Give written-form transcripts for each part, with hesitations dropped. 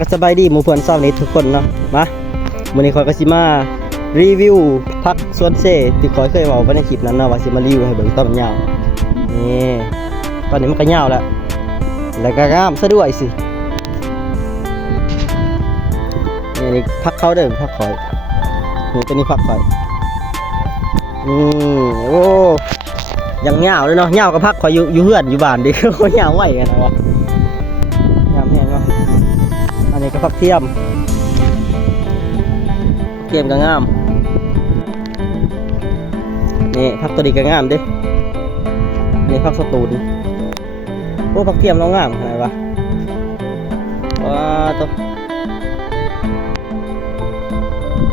ก็สบายดีหมู่เพื่อนเช้านี้ทุกคนเนาะมามื้อนี้ข้อยก็สิมารีวิวผักสวนเซที่ข้อยเคยเว้าไว้ในคลิปนั้นเนาะว่าสิมารีวิวให้เบิ่งตอนมันยาวนี่ตอนนี้มันก็ยาวแล้วก็งามซะด้วยสินี่ผักเขาเด้อผักข่อยนี่ตัวนี้ผักข่อยโอ้ยังยาวเลยเนาะยาวกับผักข่อยอยู่เฮือนอยู่บ้านดิเขายาวไว้กันนะวะยาวแห้งเนาะอันนี้ก็ผักเทียมก็งามนี่ผักตัวนี้ก็งามดินี่ผักสตูนโอ้ผักเทียมเรางามอะไรวะว้าตัว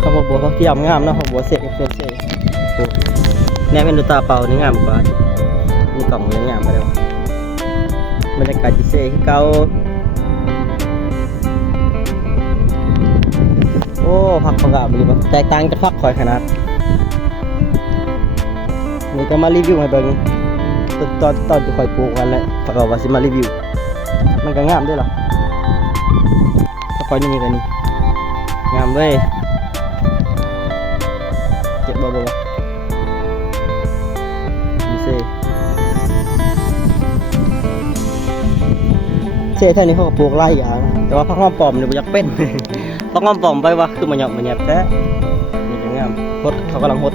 คำว่าบัวผักเทียมงามเนาะบัวเสกเป็นเสกเนี่ยเป็นดูตาเปล่านี่งามกว่ามีกล่องยังงามไปแล้วบรรยากาศที่เสกเก่าโอ้ผักของเราดีมั้ยแตกต่างจากผักคอยขนาดนี่จะมารีวิวให้เบิ่งตอนที่คอยปลูกกันแหละผักเราว่าสิมารีวิวมันก็งามด้วยล่ะผักคอยนี่กันนี่งามด้วยเจ็บบ่นี่เซ่ท่านี้เขาก็ปลูกไร่อย่างแต่ว่าผักหอมปลอมเนี่ยบ่อยากเป็นผักหอมปลอมไปว่าคือมันหยอบมันแยบแท้นี่ก็งามฮดเขากำลังฮด